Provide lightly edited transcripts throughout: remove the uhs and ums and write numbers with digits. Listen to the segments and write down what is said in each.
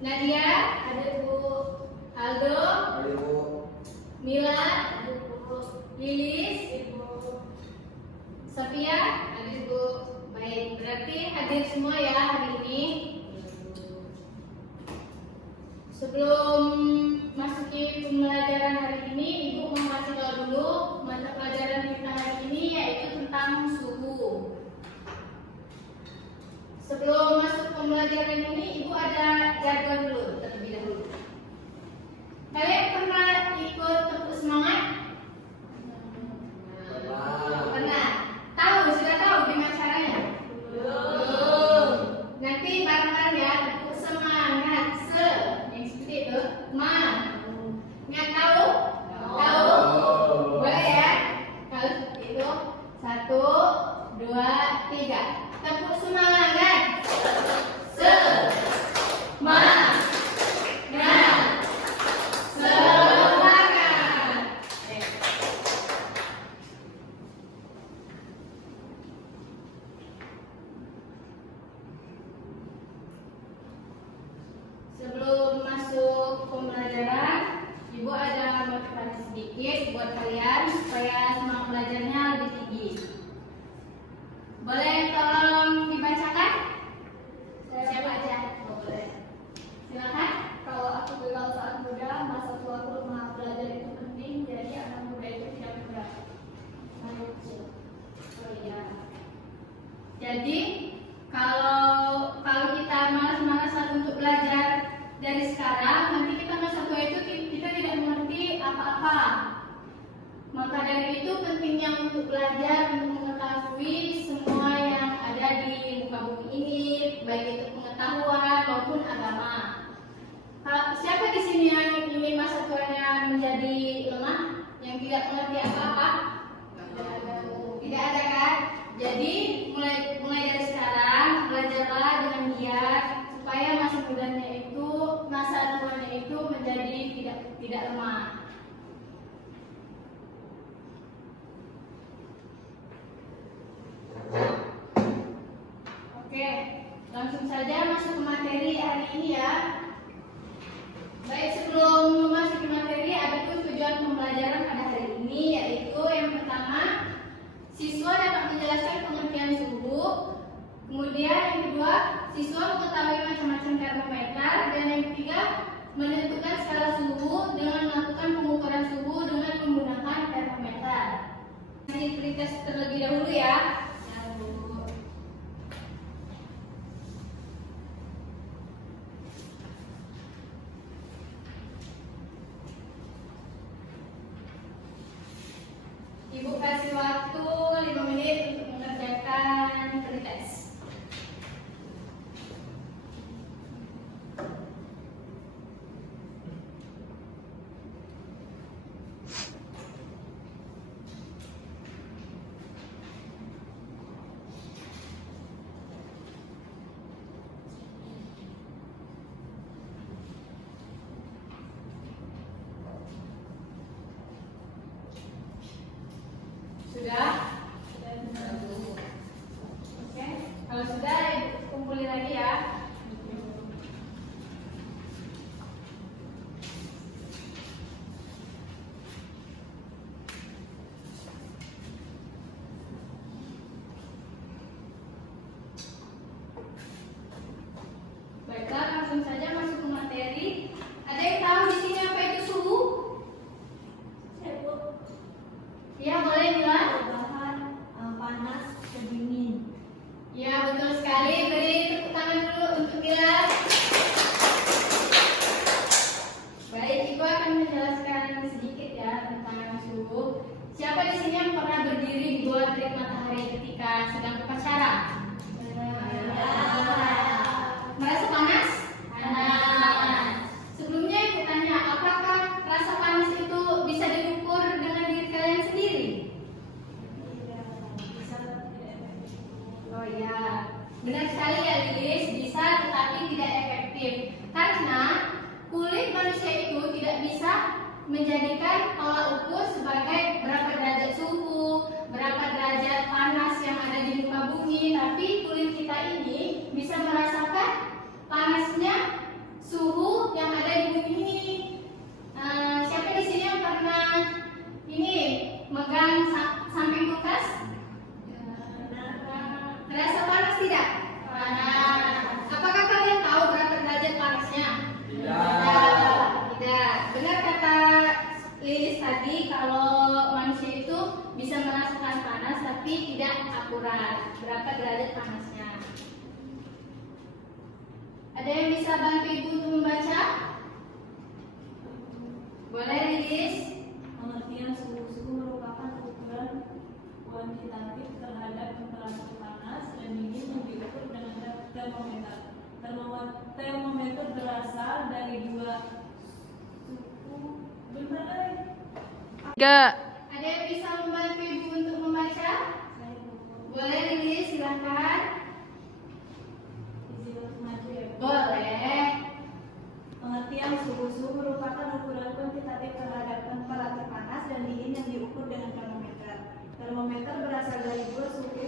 Nadia, ada Bu. Aldo, Ada Ibu. Mila, ada Bu. Lilis, Ibu. Sofia, ada Bu. Baik, berarti hadir semua ya hari ini. Sebelum masuki pembelajaran hari ini, Ibu mau kasih tahu dulu mata pelajaran kita hari ini yaitu tentang suhu. Sebelum masuk pembelajaran ini, Ibu ada jadwal dulu terlebih dahulu. Kalian pernah ikut tepuk semangat? Pernah. Tahu, sudah tahu gimana caranya? Belum. Nanti bareng-bareng ya, tepuk semangat. Yang seperti itu. Ma. Nggak tahu? Tahu? Boleh ya? Kalau seperti itu, 1, 2, 3. Tepuk semangat. Semangat. Sebelum masuk pembelajaran, Ibu ada motivasi sedikit buat kalian supaya semangat belajarnya lebih tinggi. Boleh tolong dibacakan? Siapa aja? Boleh. Silakan. Kalau aku bilang saat muda, masa tuaku lemah, belajar itu penting, jadi anak muda itu tidak mudah. Mari kecil. Oh iya. Jadi kalau kita malas-malasan untuk belajar dari sekarang, nanti kita masa tua itu kita tidak mengerti apa-apa. Maka dari itu pentingnya untuk belajar, untuk mengetahui semua yang ada di muka bumi ini, baik itu pengetahuan maupun agama. Siapa di sini yang ingin masa tuanya menjadi lemah, yang tidak mengerti apa-apa? Tidak ada kan? Jadi mulai dari sekarang belajarlah dengan giat supaya masa tuanya itu menjadi tidak lemah. Oke, langsung saja masuk ke materi hari ini ya. Baik, sebelum memasuki materi, adapun tujuan pembelajaran pada hari ini yaitu yang pertama, siswa dapat menjelaskan pengertian suhu. Kemudian yang kedua, siswa mengetahui macam-macam termometer. Dan yang ketiga, menentukan skala suhu dengan melakukan pengukuran suhu dengan menggunakan termometer. Nanti pretest terlebih dahulu ya. Ibu kasih waktu 5 menit untuk mengerjakan pretest. Sudah? Oke. Kalau sudah, kumpulin lagi ya. Baiklah, langsung saja masuk ke materi. Ada yang tahu di sini apa itu suhu? Ya, boleh Mila. Bahan panas ke dingin. Ya, betul sekali. Beri tepuk tangan dulu untuk Mila. Baik, Ibu akan menjelaskan sedikit ya tentang suhu. Siapa di sini yang pernah berdiri di bawah terik matahari ketika sedang upacara? Merasa panas? Panas. Sebelumnya Ibu tanya, apakah rasa panas itu bisa diukur dengan diri kalian sendiri? Oh iya, benar sekali ya Lilis, bisa tetapi tidak efektif. Karena kulit manusia itu tidak bisa menjadikan tolak ukur sebagai berapa derajat suhu, berapa derajat panas yang ada di muka bumi, tapi kulit kita ini bisa merasakan panasnya suhu memegang samping kulkas? Terasa panas tidak? Panas. Apakah kalian tahu berapa derajat panasnya? Tidak. Benar kata Lilis tadi kalau manusia itu bisa merasakan panas tapi tidak akurat berapa derajat panasnya. Ada yang bisa bantu ibu untuk membaca? Boleh Lilis? Pengertian suhu merupakan ukuran kuantitatif terhadap temperatur panas dan dingin yang diukur dengan termometer. Termometer berasal dari dua suhu. Ada yang bisa membantu ibu untuk membaca? Boleh Lilis, silakan. Boleh. Pengertian suhu merupakan ukuran kuantitatif terhadap temperatur panas dan dingin yang diukur dengan termometer. Termometer berasal dari dua suhu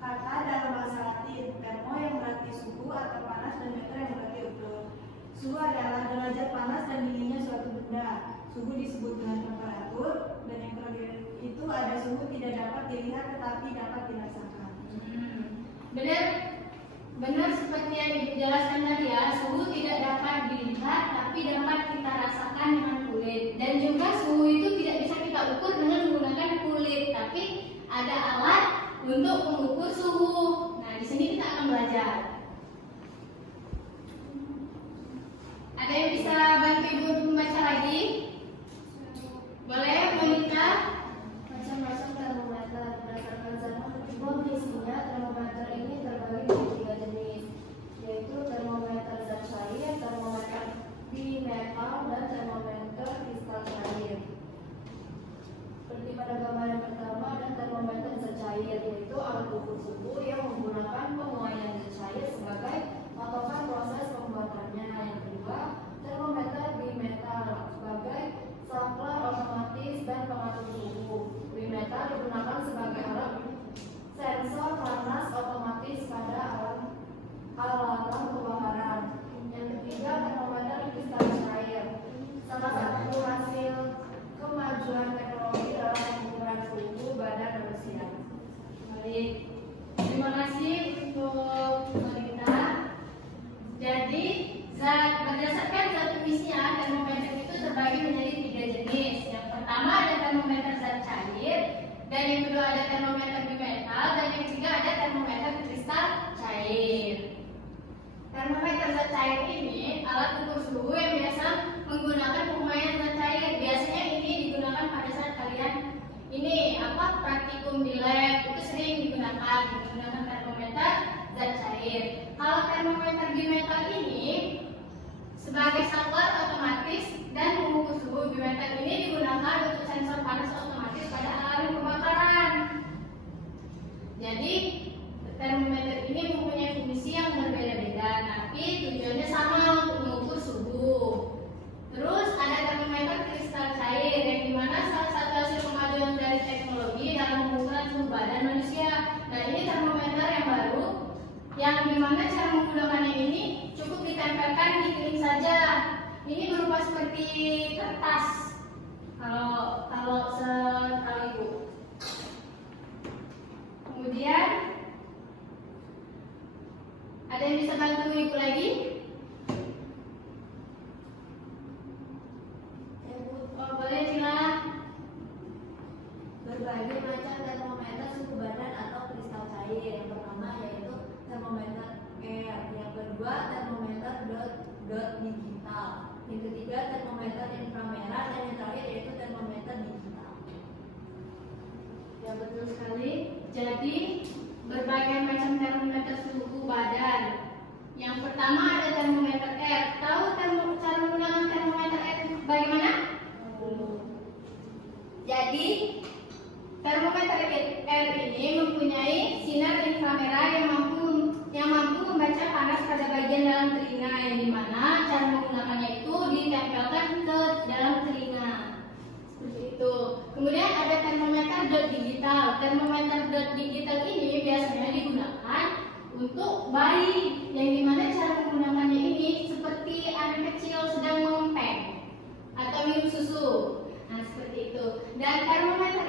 kata dalam bahasa Latin. Termo yang berarti suhu atau panas dan meter yang berarti ukur. Suhu adalah derajat panas dan dinginnya suatu benda. Suhu disebut dengan temperatur, dan yang terakhir itu ada suhu tidak dapat dilihat tetapi dapat dirasakan. Benar seperti yang ibu jelaskan tadi ya, suhu tidak dapat dilihat tapi dapat kita rasakan dengan kulit. Dan juga suhu itu tidak bisa kita ukur dengan menggunakan kulit, tapi ada alat untuk mengukur suhu. Nah, di sini kita akan belajar. Ada yang bisa bantu ibu untuk membaca lagi? Boleh, Monica? Macam-macam termometer berdasarkan zaman kondisinya. Termometer ini terbagi menjadi tiga jenis, yaitu termometer zat cair, termometer bimetal, dan termometer kristal cair. Seperti pada gambar yang pertama, ada termometer zat cair, yaitu alat ukur suhu yang menggunakan penguaian zat cair sebagai patokan proses pembuatannya. Yang kedua, termometer bimetal sebagai saklar otomatis dan pengatur suhu. Bimetal digunakan sebagai alat sensor panas otomatis pada alarm kebakaran. Yang ketiga, termometer kristal cair, salah satu hasil kemajuan teknologi dalam pengukuran suhu badan manusia. Baik, terima kasih untuk Monica. Jadi, berdasarkan zat emisinya, termometer itu terbagi menjadi tiga jenis. Yang pertama ada termometer zat cair, dan yang kedua ada termometer bimetal, dan yang ketiga ada termometer kristal cair. Termometer zat cair ini alat ukur suhu yang biasa menggunakan penguaian zat cair. Biasanya ini digunakan pada saat kalian praktikum di lab, itu sering digunakan menggunakan termometer zat cair. Kalau termometer bimetal ini sebagai saklar otomatis dan mengukur suhu. Bimetal ini digunakan untuk sensor panas otomatis pada alarm kebakaran. Jadi termometer ini mempunyai fungsi yang berbeda-beda, tapi tujuannya sama untuk mengukur suhu. Terus ada termometer kristal cair, yang dimana salah satu hasil kemajuan dari teknologi dalam pengukuran suhu badan manusia. Nah, ini termometer yang baru, yang dimana cara menggunakannya ini cukup ditempelkan di kening saja. Ini berupa seperti kertas. Kalau setahu ibu. Kemudian ada yang bisa bantu ibu lagi? Oh, boleh Cila. Berbagai macam termometer suhu badan atau kristal cair. Yang pertama yaitu termometer air, yang kedua termometer dot digital, yang ketiga termometer inframerah, dan yang terakhir yaitu termometer digital. Ya, betul sekali. Jadi berbagai macam termometer suhu badan. Yang pertama ada termometer air. Tahu cara menggunakan termometer air bagaimana? Jadi termometer air ini mempunyai sinar inframerah yang mampu membaca panas pada bagian dalam telinga, yang dimana cara menggunakannya itu ditempelkan ke dalam telinga seperti itu. Kemudian ada termometer dot digital. Termometer dot digital ini biasanya digunakan untuk bayi, yang dimana cara menggunakannya ini seperti anak kecil sedang mengempeng atau minum susu. Nah, seperti itu. Dan termometer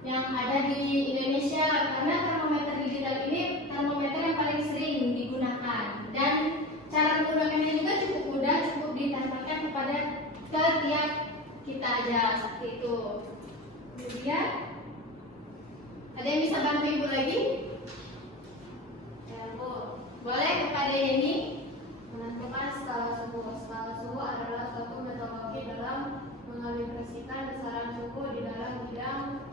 yang ada di Indonesia, karena termometer digital ini termometer yang paling sering digunakan, dan cara menggunakannya juga cukup mudah, cukup ditempelkan kepada tiap kita aja seperti itu. Kemudian ada yang bisa bantu ibu lagi? Ya, Bu. Boleh kepada ini. Menentukan skala suhu. Skala suhu adalah suatu metodologi dalam mengalibrasikan besaran suhu di dalam bidang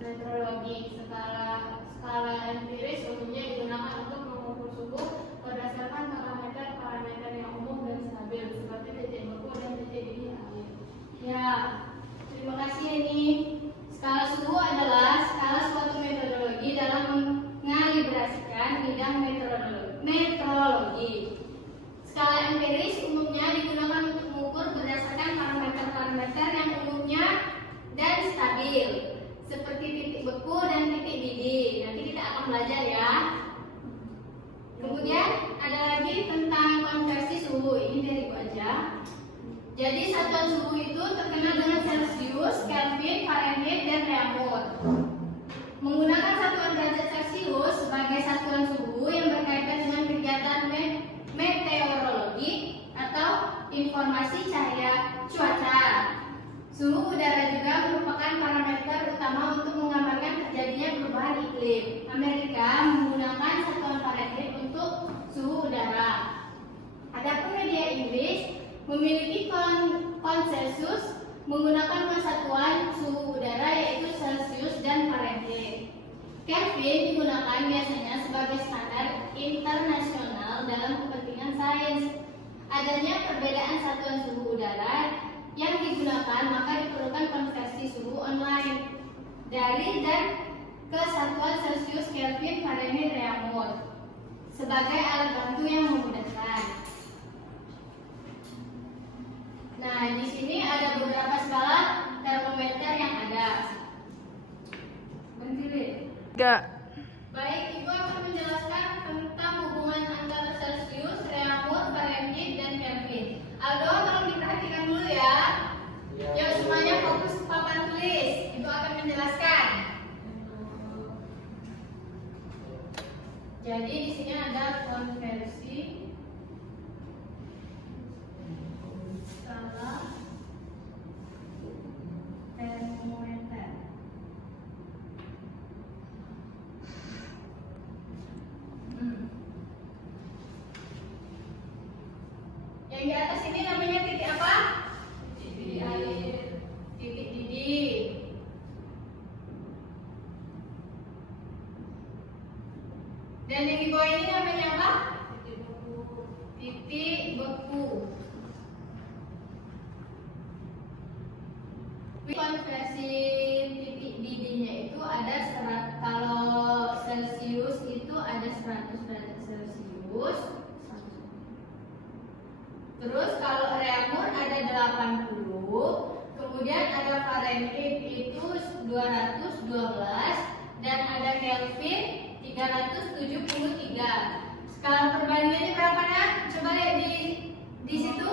meteorologi. Skala empiris umumnya digunakan untuk mengukur suhu berdasarkan parameter yang umum dan stabil, seperti titik beku dan titik didih air. Ya, terima kasih ini. Skala suhu adalah skala suatu metodologi dalam mengalibrasikan bidang meteorologi. Skala empiris umumnya digunakan untuk mengukur berdasarkan parameter-parameter yang umumnya dan stabil, seperti titik beku dan titik didih. Nanti kita akan belajar ya. Kemudian ada lagi tentang konversi suhu. Ini dari gua aja. Jadi satuan suhu itu terkenal dengan Celsius, Kelvin, Fahrenheit, dan Reaumur. Menggunakan satuan derajat Celsius sebagai satuan suhu yang berkaitan dengan kegiatan meteorologi atau informasi cahaya cuaca. Suhu udara juga merupakan parameter utama untuk menggambarkan terjadinya perubahan iklim. Amerika menggunakan satuan Fahrenheit untuk suhu udara. Adapun media Inggris memiliki konsensus menggunakan dua satuan suhu udara, yaitu Celsius dan Fahrenheit. Kelvin digunakan biasanya sebagai standar internasional dalam kepentingan sains. Adanya perbedaan satuan suhu udara yang digunakan, maka diperlukan konversi suhu online dari dan ke satuan Celsius, Kelvin, Fahrenheit, Reaumur sebagai alat bantu yang memudahkan. Nah, di sini ada beberapa skala termometer yang ada. Berhenti. Enggak. Baik, Ibu akan menjelaskan tentang hubungan antara Celsius, Reaumur, Fahrenheit, dan Kelvin. Aldo, tolong diperhatikan dulu ya. Yuk semuanya fokus ke papan tulis. Ibu akan menjelaskan. Jadi di sini ada konversi skala termometer. Yang di atas ini namanya titik apa? Titik air, titik didih. Dan yang di bawah ini namanya apa? Titik beku. Titik beku. Konversi titik didihnya itu ada kalau Celsius itu ada 100 derajat Celsius. Terus kalau Reaumur ada 80, kemudian ada Fahrenheit itu 212 dan ada Kelvin 373. Skala perbandingannya berapa nak? Coba lihat di situ.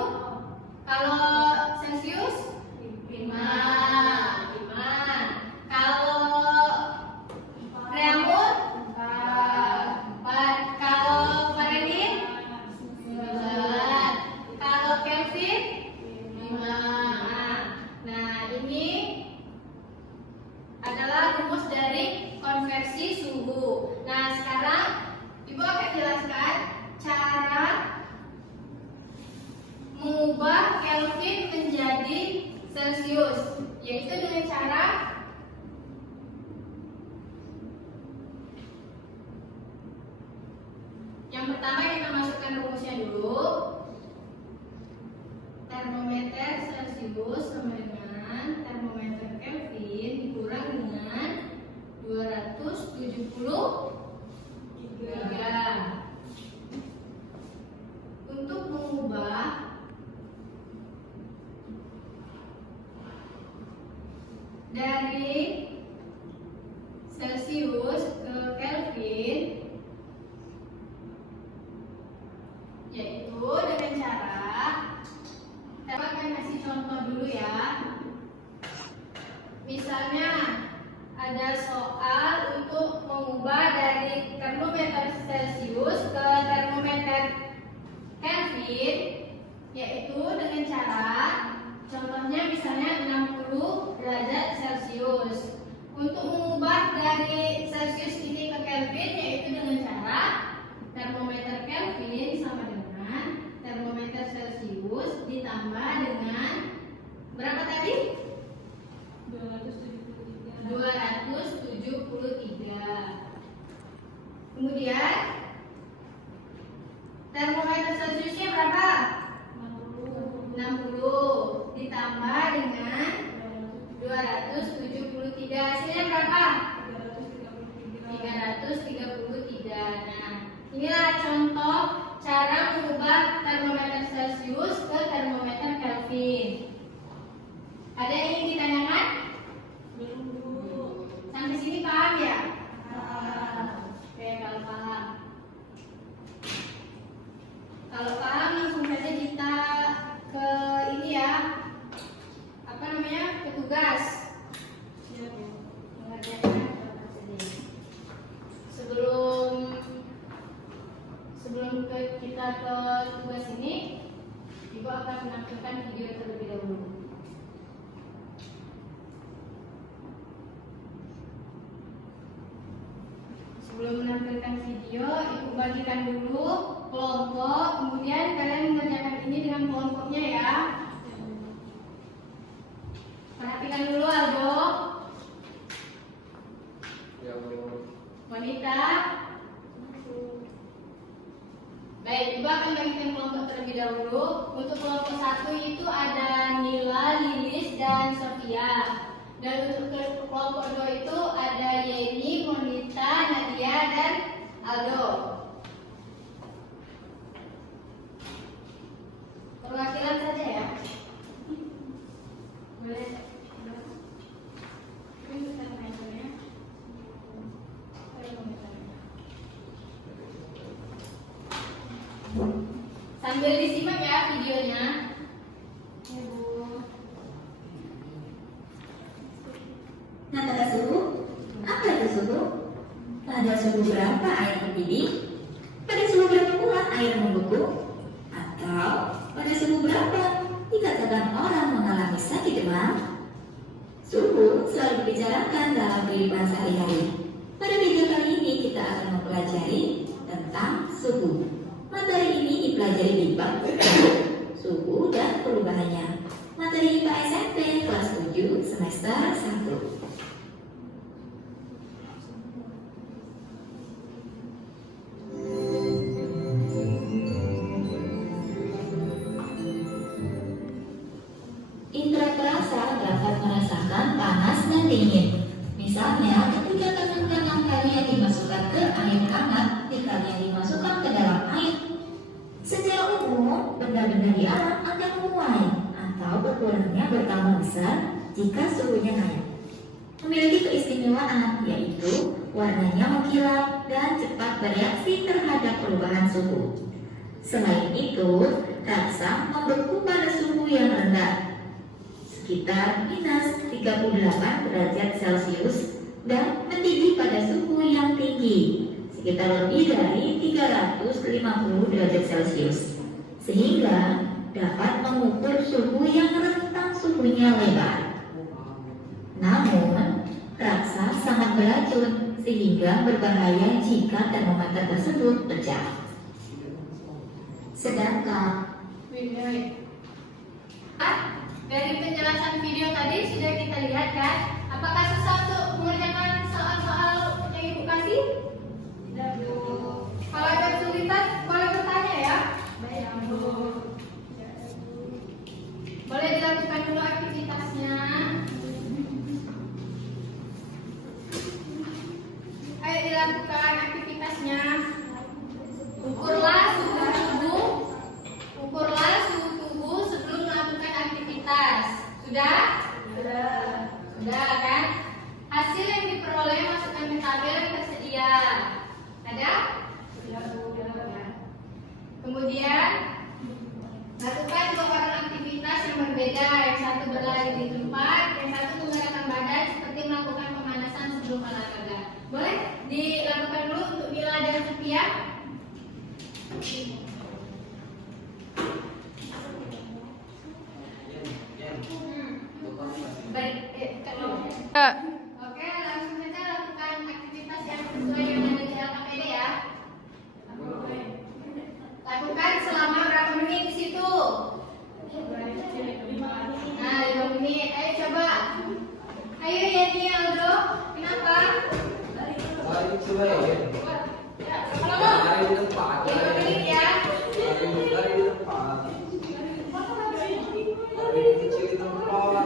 Kalau Celsius 5. Kalau Reaumur 4. Kalau Fahrenheit 9. Kalau Kelvin 5. Nah, ini adalah rumus dari konversi suhu. Nah, sekarang Ibu akan jelaskan cara mengubah Kelvin menjadi Celsius, yaitu dengan cara yang pertama kita masukkan rumusnya dulu. Termometer Celsius sama dengan termometer Kelvin dikurang dengan 273. Untuk mengubah dari Celsius ke Kelvin, yaitu dengan cara, saya akan kasih contoh dulu ya. Misalnya ada soal untuk mengubah dari termometer Celcius ke termometer Kelvin, yaitu dengan cara contohnya misalnya 60 derajat Celcius. Untuk mengubah dari Celcius ini ke Kelvin yaitu dengan cara termometer Kelvin sama dengan termometer Celcius ditambah dengan berapa tadi? 273. Kemudian termometer Celciusnya berapa? 60 ditambah dengan 273. Hasilnya berapa? 333. Nah, inilah contoh cara mengubah termometer Celcius ke termometer Kelvin. Ada yang ingin ditanyakan? Sampai sini paham ya? Oke, kalau paham. Kalau paham langsung saja kita ke ini ya. Apa namanya? Ke tugas. Mengerjakan sebelum kita ke tugas ini, Ibu akan menampilkan video terlebih dahulu. Sebelum menampilkan video, Ibu bagikan dulu kelompok, kemudian kalian mengerjakan ini dengan kelompoknya ya. Perhatikan dulu Aldo. Ya, Bu. Wanita. Baik, Ibu akan bagikan kelompok terlebih dahulu. Untuk kelompok 1 itu ada Nila, Lilis, dan Sofia. Dan untuk kelompok 2 itu ada Yeni, Monita, Nadia, dan Aldo. Perwakilan saja ya. Boleh. Sambil disimak ya videonya. Nah, pada suhu, apa itu suhu? Pada suhu berapa air mendidih? Pada suhu berapa pula air membeku? Atau pada suhu berapa dikatakan orang mengalami sakit demam? Suhu selalu dibicarakan dalam kehidupan sehari-hari. Pada video kali ini kita akan mempelajari tentang suhu. Materi ini dipelajari di bab suhu dan perubahannya. Materi IPA SMP kelas 7 semester 1. Indra perasa dapat merasakan panas dan dingin. Misalnya, ketika tangan kalian dimasukkan ke air hangat, kalian dimasukkan ke dalam air. Secara umum, benda-benda di alam akan menguai atau berkurangnya bertambah besar jika suhunya naik. Memiliki keistimewaan, yaitu warnanya mengkilap dan cepat bereaksi terhadap perubahan suhu. Selain itu, raksasa membeku pada suhu yang rendah, sekitar minus 38 derajat Celcius, dan mendidih pada suhu yang tinggi, sekitar lebih dari 350 derajat Celcius, sehingga dapat mengukur suhu yang rentang suhunya lebar. Namun, raksasa sangat beracun sehingga berbahaya jika termometer tersebut pecah. Sedangkan dari penjelasan video tadi sudah kita lihat kan, apakah susah untuk mengerjakan soal-soal yang Ibu kasih? Tidak, Bu. Kalau ada kesulitan boleh bertanya ya. Baik, Bu. Boleh dilakukan dulu aktivitasnya. Ayo dilakukan aktivitasnya. Ukurlah suhu tubuh sebelum melakukan aktivitas. Sudah? Sudah kan? Hasil yang diperoleh masukkan ke tabel yang tersedia. Ada? Sudah. Kemudian lakukan 2 orang aktivitas yang berbeda. Yang satu berlari di tempat, yang satu menggerakkan badan ya. Baik, oke, langsung saja lakukan aktivitas yang sesuai yang ada di LKPD ya. Lakukan selama berapa menit di situ? Nah, 5 menit. Ayo coba. Ayo Yeni, Aldo. Kenapa? Lari di tempat. 5 menit ya. Lari di tempat. Lari kecil di tempat.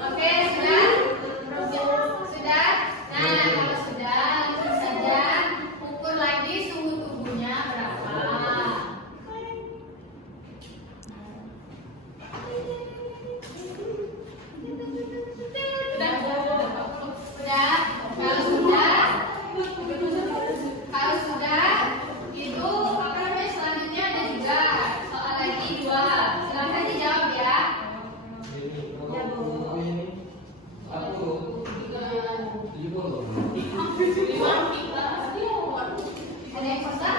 Oke, sudah? Sudah? Nah, kalau sudah, langsung saja ukur lagi suhu tubuhnya berapa. Sudah? Kalau sudah, itu apa namanya selanjutnya ada juga soal lagi 2. Silahkan dijawab ya. Ada yang susah?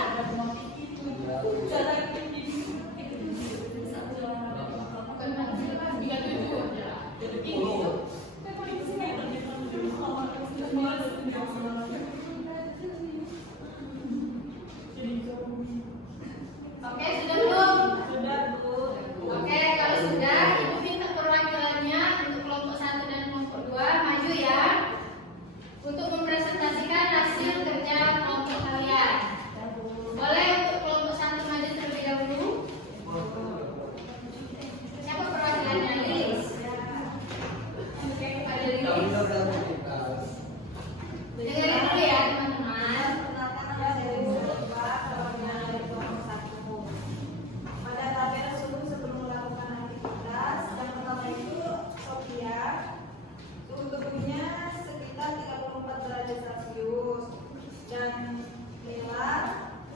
Oke, sudah belum? Oke, kalau sudah, ibu minta perwakilannya untuk kelompok 1 dan kelompok 2 maju ya, untuk mempresentasikan hasil kerja kelompok kalian. Boleh untuk kelompok 1 maju terlebih dahulu? Siapa perwakilannya? Lilis? Ada Lilis? Dengerin dulu ya teman-teman. Pada tabel suhu sebelum melakukan aktivitas, yang pertama itu Sophia, suhu tubuhnya sekitar 34 derajat Celcius, dan Lela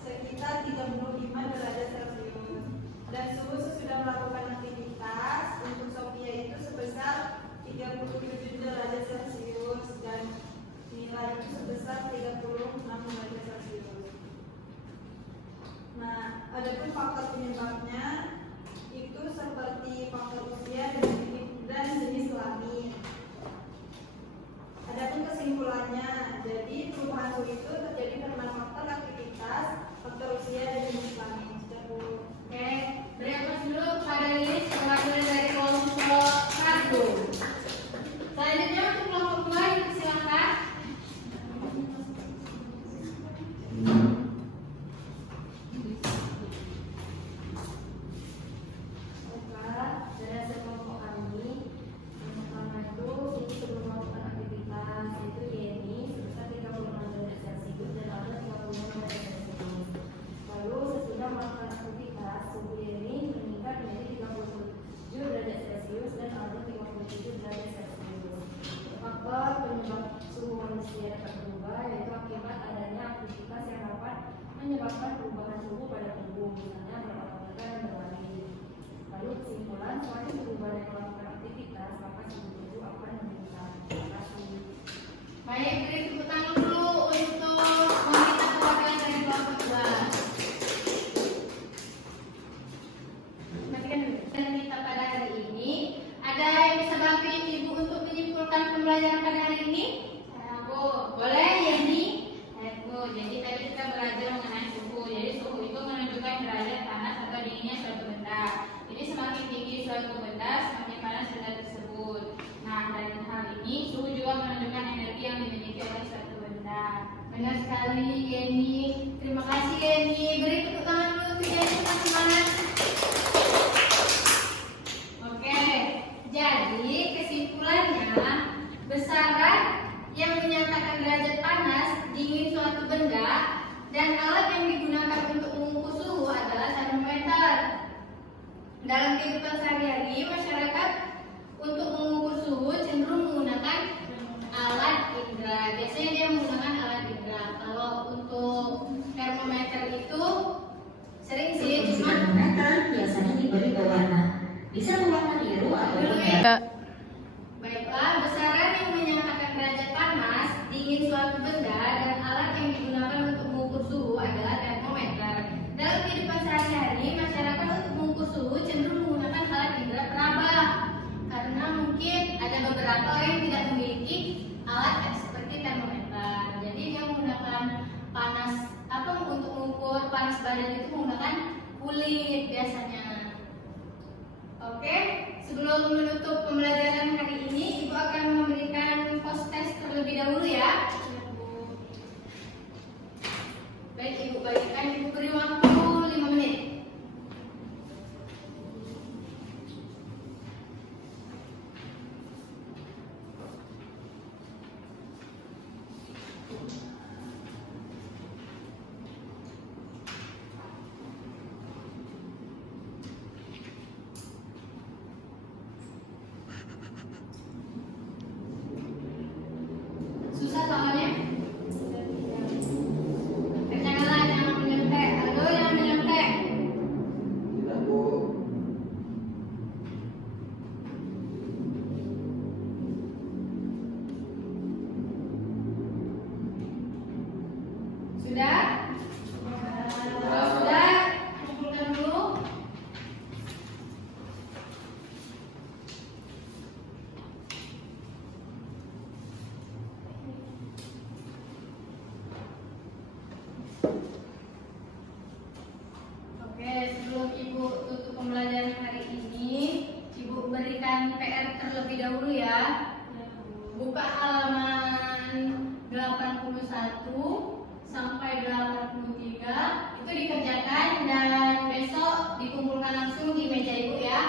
sekitar 35 derajat Celcius. Dan suhu sesudah melakukan aktivitas untuk Sophia itu sebesar 37 derajat Celcius dan Mila itu sebesar 36 derajat Celcius. Nah, adapun faktor penyebabnya itu seperti faktor usia dan jenis kelamin. Adapun kesimpulannya, jadi perubahan suhu itu terjadi karena faktor aktivitas, faktor usia dan jenis kelamin. Sudah Bu. Oke, beri aplaus dulu kepada Lilis perwakilan dari kelompok 1. Selanjutnya untuk kelompok 2 silakan. Dari hasil kelompok kami, yang pertama itu sebelum melakukan aktivitas itu Yeni sebesar 36 derajat Celcius dan Alda 36 derajat Celcius. Lalu sesudah melakukan aktivitas, suhu Yeni meningkat menjadi 37 derajat Celcius dan Alda 37 derajat Celcius. Faktor penyebab suhu manusia dapat berubah yaitu akibat adanya aktivitas yang dapat menyebabkan perubahan suhu pada tubuh, misalnya berat badan dan berlari. Lalu kesimpulan, semakin berubah yang melakukan aktivitas, maka suhu tubuh akan meningkat. Terima kasih. Baik, beri tepuk tangan dulu untuk wanita perwakilan dari kelompok 2. Matikan dulu. Dan kita pada hari ini, ada yang bisa bantu ibu untuk menyimpulkan pembelajaran pada hari ini? Bu, boleh Yeni? Bu, jadi tadi kita belajar mengenai suhu. Jadi suhu itu menunjukkan derajat panas atau dinginnya suatu benda. Jadi semakin tinggi suatu benda, semakin panas benda tersebut. Nah, dari hal ini, suhu juga menunjukkan energi yang dimiliki oleh suatu benda. Benar sekali, Yeni. Terima kasih, Yeni. Beri tepuk tangan dulu untuk Yeni, tetap semangat. Oke, jadi kesimpulannya, besaran yang menyatakan derajat panas, dingin suatu benda, dan alat yang digunakan untuk mengukur suhu adalah termometer. Dalam kehidupan sehari-hari, masyarakat untuk mengukur suhu cenderung menggunakan alat indera. Biasanya dia menggunakan alat indera. Kalau untuk termometer itu sering sih, cuma Termometer biasanya diberi pewarna, bisa berwarna biru atau merah. baiklah, besaran yang menyatakan derajat panas, dingin sebelum menutup pembelajaran hari ini, Ibu akan memberikan post test terlebih dahulu ya. Baik, Ibu bagikan, Ibu beri waktu 5 menit. Susah soalnya? Janganlah, jangan menyontek. Halo, jangan menyontek. Tidak, Bu. Sudah? Kalau sudah, kumpulkan dulu. Oke, sebelum Ibu tutup pembelajaran hari ini, Ibu berikan PR terlebih dahulu ya. Buka halaman 81 sampai 83 itu dikerjakan dan besok dikumpulkan langsung di meja Ibu ya.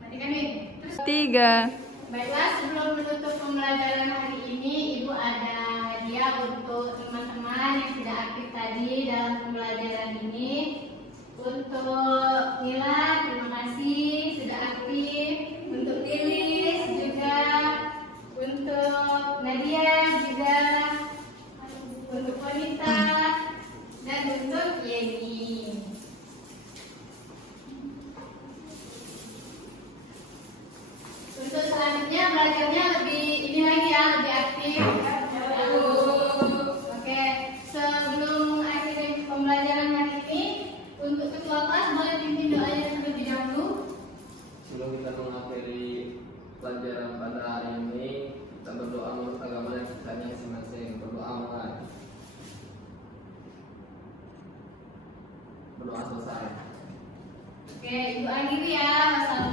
Nanti kami terus 3. baiklah, sebelum menutup pembelajaran hari ini, Ibu ada hadiah untuk teman-teman yang sudah aktif tadi dalam pembelajaran ini. Untuk Mila, terima kasih sudah aktif. Untuk Lilis juga. Untuk Nadia juga. Untuk Wanita dan untuk Yeni. Untuk selanjutnya belajarnya lebih ini lagi ya, lebih aktif. Oke, sebelum akhir pembelajaran hari ini, untuk ketua kelas boleh pimpin doanya terlebih dahulu. Sebelum kita mengakhiri pelajaran pada hari ini, kita berdoa menurut agama dan kisahnya masing-masing. Berdoa mulai. Berdoa selesai. Oke, Ibu akhiri ya. Wassalamualaikum